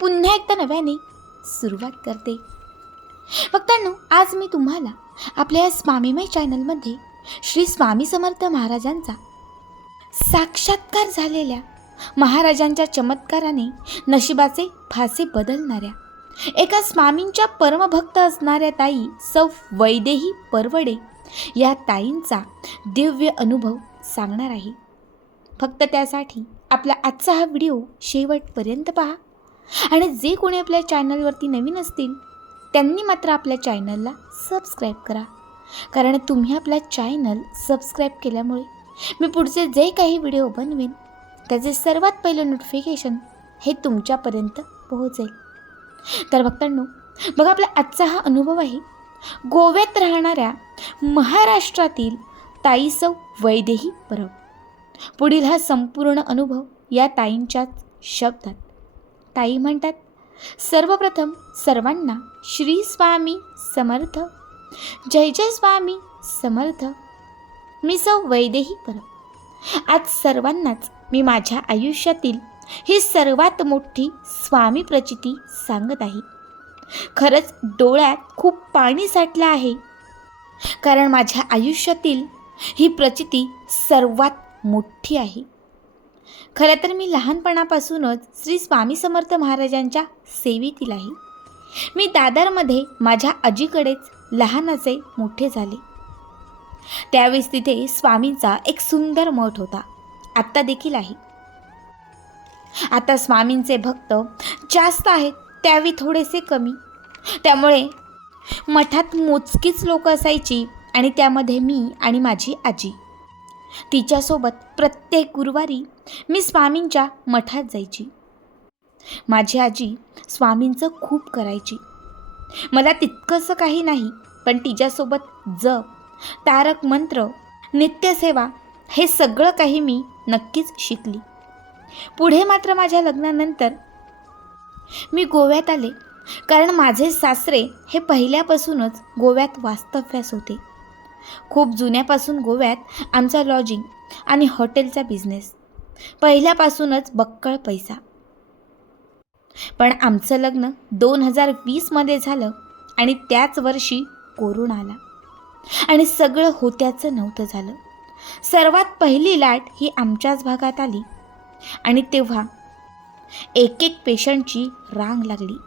पुन्हा एकदा नव्याने सुरुवात करते. भक्तांनो आज मी तुम्हाला आपल्या या स्वामीमय चॅनलमध्ये श्री स्वामी समर्थ महाराजांचा साक्षात्कार झालेल्या महाराजांच्या चमत्काराने नशिबाचे फासे बदलणाऱ्या एका स्वामींच्या परमभक्त असणाऱ्या ताई सौ वैदेही परवडे या ताईंचा दिव्य अनुभव सांगणार आहे. फक्त त्यासाठी आपला आजचा हा व्हिडिओ शेवटपर्यंत पहा. आणि जे कोणी आपल्या चॅनलवरती नवीन असतील त्यांनी मात्र आपल्या चॅनलला सबस्क्राईब करा. कारण तुम्ही आपला चॅनल सबस्क्राईब केल्यामुळे मी पुढचे जे काही व्हिडिओ बनवेन त्याचे सर्वात पहिलं नोटिफिकेशन हे तुमच्यापर्यंत पोहोचेल. तर बघतांनो बघा आपला आजचा हा अनुभव आहे. गोव्यात राहणाऱ्या महाराष्ट्रातील ताईसव वैदेही परब पुढील हा संपूर्ण अनुभव या ताईंच्याच शब्दात. ताई म्हणतात सर्वप्रथम सर्वांना श्री स्वामी समर्थ. जय जय स्वामी समर्थ. मी सौ वैदेही परब आज सर्वांनाच मी माझ्या आयुष्यातील ही सर्वात मोठी स्वामी प्रचिती सांगत आहे. खरंच डोळ्यात खूप पाणी साठलं आहे. कारण माझ्या आयुष्यातील ही प्रचिती सर्वात मोठी आहे. खरं तर मी लहानपणापासूनच श्री स्वामी समर्थ महाराजांच्या सेवेतील आहे. मी दादरमध्ये माझ्या आजीकडेच लहानाचे मोठे झाले. त्यावेळेस तिथे स्वामींचा एक सुंदर मठ होता. आत्ता देखील आहे. आता स्वामींचे भक्त जास्त आहेत त्यावेळी थोडेसे कमी. त्यामुळे मठात मोजकीच लोक असायची आणि त्यामध्ये मी आणि माझी आजी. तिच्यासोबत प्रत्येक गुरुवारी मी स्वामींच्या मठात जायची. माझी आजी स्वामींचं खूप करायची. मला तितकंसं काही नाही पण तिच्यासोबत जप तारक मंत्र नित्यसेवा हे सगळं काही मी नक्कीच शिकली. पुढे मात्र माझ्या लग्नानंतर मी गोव्यात आले कारण माझे सासरे हे पहिल्यापासूनच गोव्यात वास्तव्यास होते. खूप जुन्यापासून गोव्यात आमचा लॉजिंग आणि हॉटेलचा बिझनेस पहिल्यापासूनच बक्कळ पैसा. पण आमचं लग्न दोन हजार वीसमध्ये झालं आणि त्याच वर्षी कोरोना आला. आणि सगळं होत्याचं नव्हतं झालं. सर्वात पहिली लाट ही आमच्याच भागात आली. आणि तेव्हा एक एक पेशंटची रांग लागली.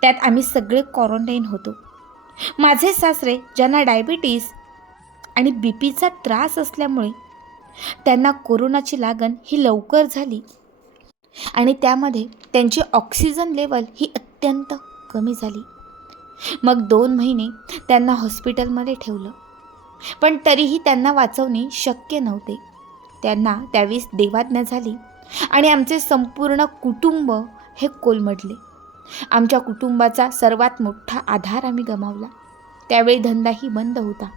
त्यात आम्ही सगळे क्वारंटाईन होतो. माझे सासरे ज्यांना डायबिटीस आणि बी पीचा त्रास असल्यामुळे त्यांना कोरोनाची लागण ही लवकर झाली. आणि त्यामध्ये त्यांची ऑक्सिजन लेवल ही अत्यंत कमी झाली. मग दोन महिने त्यांना हॉस्पिटलमध्ये ठेवलं. पण तरीही त्यांना वाचवणे शक्य नव्हते. त्यांना त्यावेळेस देवाज्ञा झाली आणि आमचे संपूर्ण कुटुंब हे कोलमडले. आमच्या कुटुंबाचा सर्वात मोठा आधार आम्ही गमावला. त्यावेळी धंदाही बंद होता.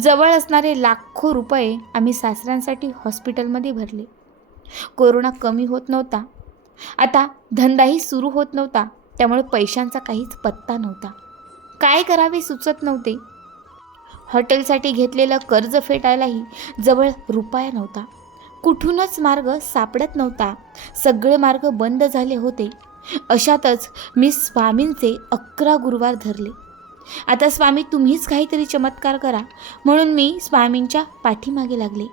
जवळ असणारे लाखो रुपये आम्ही सासऱ्यांसाठी हॉस्पिटलमध्ये भरले. कोरोना कमी होत नव्हता. आता धंदाही सुरू होत नव्हता. त्यामुळे पैशांचा काहीच पत्ता नव्हता. काय करावे सुचत नव्हते. हॉटेलसाठी घेतलेलं कर्ज फेटायलाही जवळ रुपया नव्हता. कुठूनच मार्ग सापडत नव्हता. सगळे मार्ग बंद झाले होते. अशातच मी स्वामींचे अकरा गुरुवार धरले. आता स्वामी तुम्हीच काहीतरी चमत्कार करा म्हणून मी स्वामींच्या पाठीमागे लागले.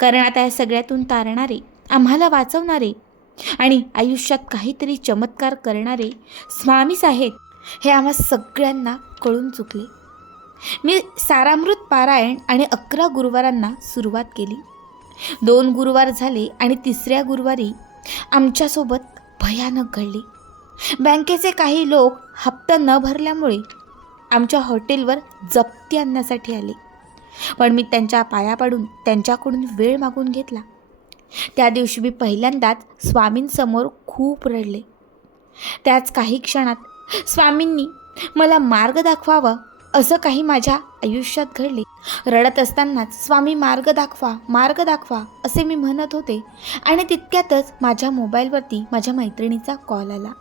कारण आता या सगळ्यातून तारणारे आम्हाला वाचवणारे आणि आयुष्यात काहीतरी चमत्कार करणारे स्वामीच आहेत हे आम्हा सगळ्यांना कळून चुकले. मी सारामृत पारायण आणि अकरा गुरुवारांना सुरुवात केली. दोन गुरुवार झाले आणि तिसऱ्या गुरुवारी आमच्यासोबत भयानक घडली बँकेचे काही लोक हप्ता न भरल्यामुळे आमच्या हॉटेलवर जप्ती आणण्यासाठी आले. पण मी त्यांच्या पाया पाडून त्यांच्याकडून वेळ मागून घेतला. त्या दिवशी मी पहिल्यांदाच स्वामींसमोर खूप रडले. त्याच काही क्षणात स्वामींनी मला मार्ग दाखवावा असं काही माझ्या आयुष्यात घडले. रडत असतानाच स्वामी मार्ग दाखवा मार्ग दाखवा असे मी म्हणत होते. आणि तितक्यातच माझ्या मोबाईलवरती माझ्या मैत्रिणीचा कॉल आला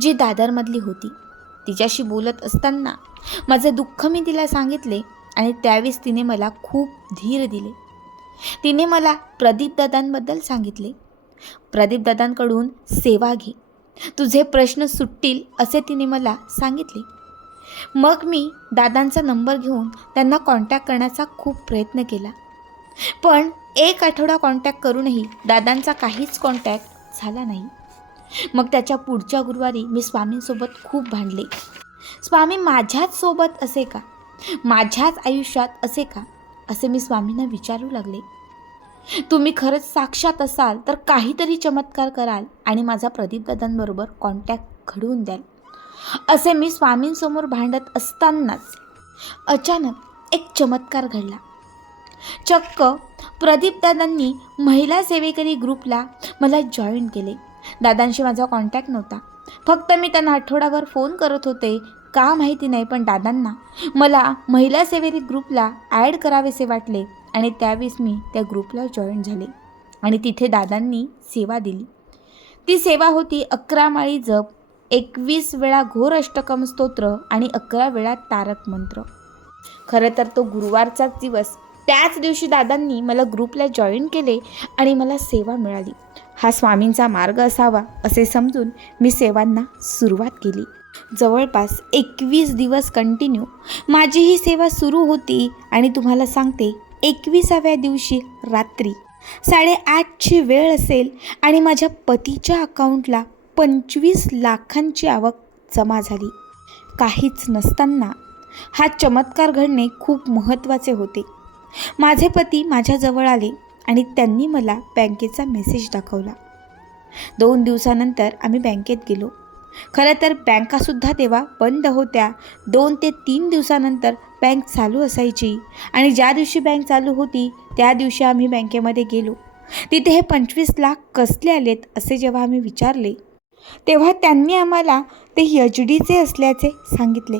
जी दादरमधली होती. तिच्याशी बोलत असताना माझं दुःख मी तिला सांगितले आणि त्यावेळेस तिने मला खूप धीर दिले. तिने मला प्रदीप दादांबद्दल सांगितले. प्रदीप दादांकडून सेवा घे. तुझे प्रश्न सुटतील असे तिने मला सांगितले. मग मी दादांचा नंबर घेऊन त्यांना कॉन्टॅक्ट करण्याचा खूप प्रयत्न केला. पण एक आठवडा कॉन्टॅक्ट करूनही दादांचा काहीच कॉन्टॅक्ट झाला नाही. मग त्याच्या पुढच्या गुरुवारी मी स्वामींसोबत खूप भांडले. स्वामी माझ्याच सोबत असे का? माझ्याच आयुष्यात असे का? असे मी स्वामींना विचारू लागले. तुम्ही खरंच साक्षात असाल तर काहीतरी चमत्कार कराल आणि माझा प्रदीप दादांबरोबर कॉन्टॅक्ट घडवून द्याल. असे मी स्वामींसमोर भांडत असतानाच अचानक एक चमत्कार घडला. चक्क प्रदीपदादांनी महिला सेवेकरी ग्रुपला मला जॉईन केले. दादांशी माझा कॉन्टॅक्ट नव्हता. फक्त मी त्यांना आठवडाभर फोन करत होते. का माहिती नाही पण दादांना मला महिला सेवेरी ग्रुपला ॲड करावेसे वाटले आणि त्यावेळेस मी त्या ग्रुपला जॉईन झाले आणि तिथे दादांनी सेवा दिली. ती सेवा होती अकरा माळी जप. एकवीस वेळा घोर अष्टकम स्तोत्र आणि अकरा वेळा तारक मंत्र. खरं तर तो गुरुवारचाच दिवस. त्याच दिवशी दादांनी मला ग्रुपला जॉईन केले आणि मला सेवा मिळाली. हा स्वामींचा मार्ग असावा असे समजून मी सेवांना सुरुवात केली. जवळपास एकवीस दिवस कंटिन्यू माझी ही सेवा सुरू होती आणि तुम्हाला सांगते एकविसाव्या दिवशी रात्री साडेआठची वेळ असेल आणि माझ्या पतीच्या अकाउंटला पंचवीस लाखांची आवक जमा झाली. काहीच नसताना हा चमत्कार घडणे खूप महत्त्वाचे होते. माझे पती माझ्याजवळ आले आणि त्यांनी मला बँकेचा मेसेज दाखवला. दोन दिवसानंतर आम्ही बँकेत गेलो. खरं तर बँकासुद्धा तेव्हा बंद होत्या. दोन ते तीन दिवसानंतर बँक चालू असायची आणि ज्या दिवशी बँक चालू होती त्या दिवशी आम्ही बँकेमध्ये गेलो. तिथे हे पंचवीस लाख कसले आलेत असे जेव्हा आम्ही विचारले तेव्हा त्यांनी आम्हाला ते यजडीचे असल्याचे सांगितले.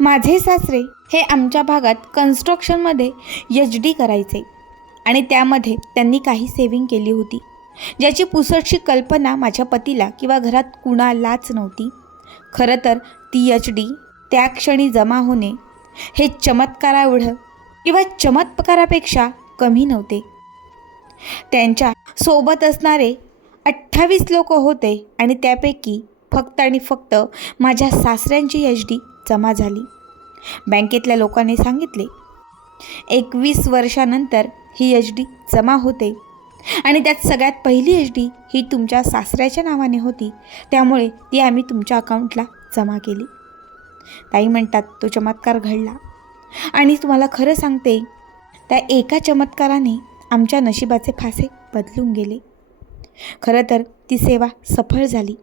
माझे सासरे हे आमच्या भागात कन्स्ट्रक्शनमध्ये एच डी करायचे आणि त्यामध्ये त्यांनी काही सेविंग केली होती. ज्याची पुसटशी कल्पना माझ्या पतीला किंवा घरात कुणालाच नव्हती. खरं तर ती एच डी त्या क्षणी जमा होणे हे चमत्काराएवढं किंवा चमत्कारापेक्षा कमी नव्हते. त्यांच्यासोबत असणारे अठ्ठावीस लोक होते आणि त्यापैकी फक्त आणि फक्त माझ्या सासऱ्यांची एच डी जमा झाली. बँकेतल्या लोकांनी सांगितले एकवीस वर्षानंतर ही एच डी जमा होते आणि त्यात सगळ्यात पहिली एच डी ही तुमच्या सासऱ्याच्या नावाने होती. त्यामुळे ती आम्ही तुमच्या अकाउंटला जमा केली. ताई म्हणतात तो चमत्कार घडला. आणि तुम्हाला खरं सांगते त्या एका चमत्काराने आमच्या नशिबाचे फासे बदलून गेले. खरं तर ती सेवा सफळ झाली.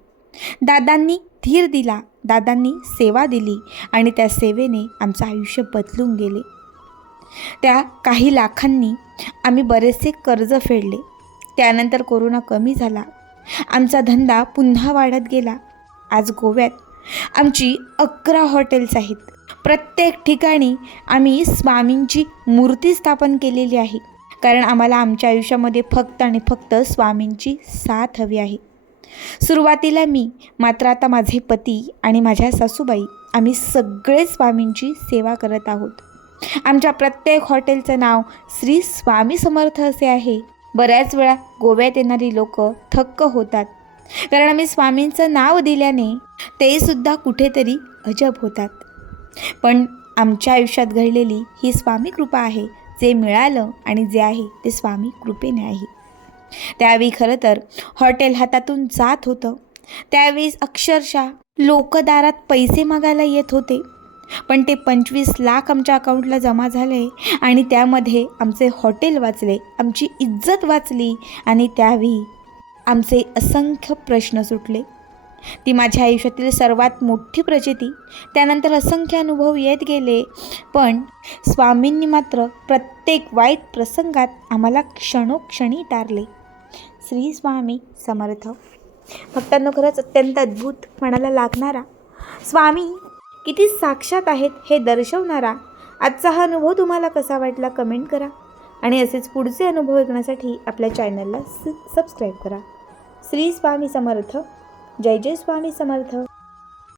दादांनी धीर दिला दादांनी सेवा दिली आणि त्या सेवेने आमचं आयुष्य बदलून गेले. त्या काही लाखांनी आम्ही बरेचसे कर्ज फेडले. त्यानंतर कोरोना कमी झाला. आमचा धंदा पुन्हा वाढत गेला. आज गोव्यात आमची अकरा हॉटेल्स आहेत. प्रत्येक ठिकाणी आम्ही स्वामींची मूर्ती स्थापन केलेली आहे. कारण आम्हाला आमच्या आयुष्यामध्ये फक्त आणि फक्त स्वामींची साथ हवी आहे. सुरुवातीला मी मात्र आता माझे पती आणि माझ्या सासूबाई आम्ही सगळे स्वामींची सेवा करत आहोत. आमच्या प्रत्येक हॉटेलचं नाव श्री स्वामी समर्थ असे आहे. बऱ्याच वेळा गोव्यात येणारी लोक थक्क होतात. कारण आम्ही स्वामींचं नाव दिल्याने ते सुद्धा कुठेतरी अजब होतात. पण आमच्या आयुष्यात घडलेली ही स्वामी कृपा आहे. जे मिळालं आणि जे आहे ते स्वामी कृपेने आहे. त्यावेळी खरं तर हॉटेल हातातून जात होतं. त्यावेळी अक्षरशः लोकदारात पैसे मागायला येत होते. पण ते पंचवीस लाख आमच्या अकाउंटला जमा झाले आणि त्यामध्ये आमचे हॉटेल वाचले आमची इज्जत वाचली आणि त्यावेळी आमचे असंख्य प्रश्न सुटले. ती माझ्या आयुष्यातील सर्वात मोठी प्रचिती. त्यानंतर असंख्य अनुभव येत गेले पण स्वामींनी मात्र प्रत्येक वाईट प्रसंगात आम्हाला क्षणोक्षणी टारले. श्री स्वामी समर्थ. भक्तांना खरंच अत्यंत अद्भुत मनाला लागणारा स्वामी किती साक्षात आहेत हे दर्शवणारा आजचा हा अनुभव तुम्हाला कसा वाटला कमेंट करा आणि असेच पुढचे अनुभव ऐकण्यासाठी आपल्या चॅनलला सबस्क्राईब करा. श्री स्वामी समर्थ. जय जय स्वामी समर्थ.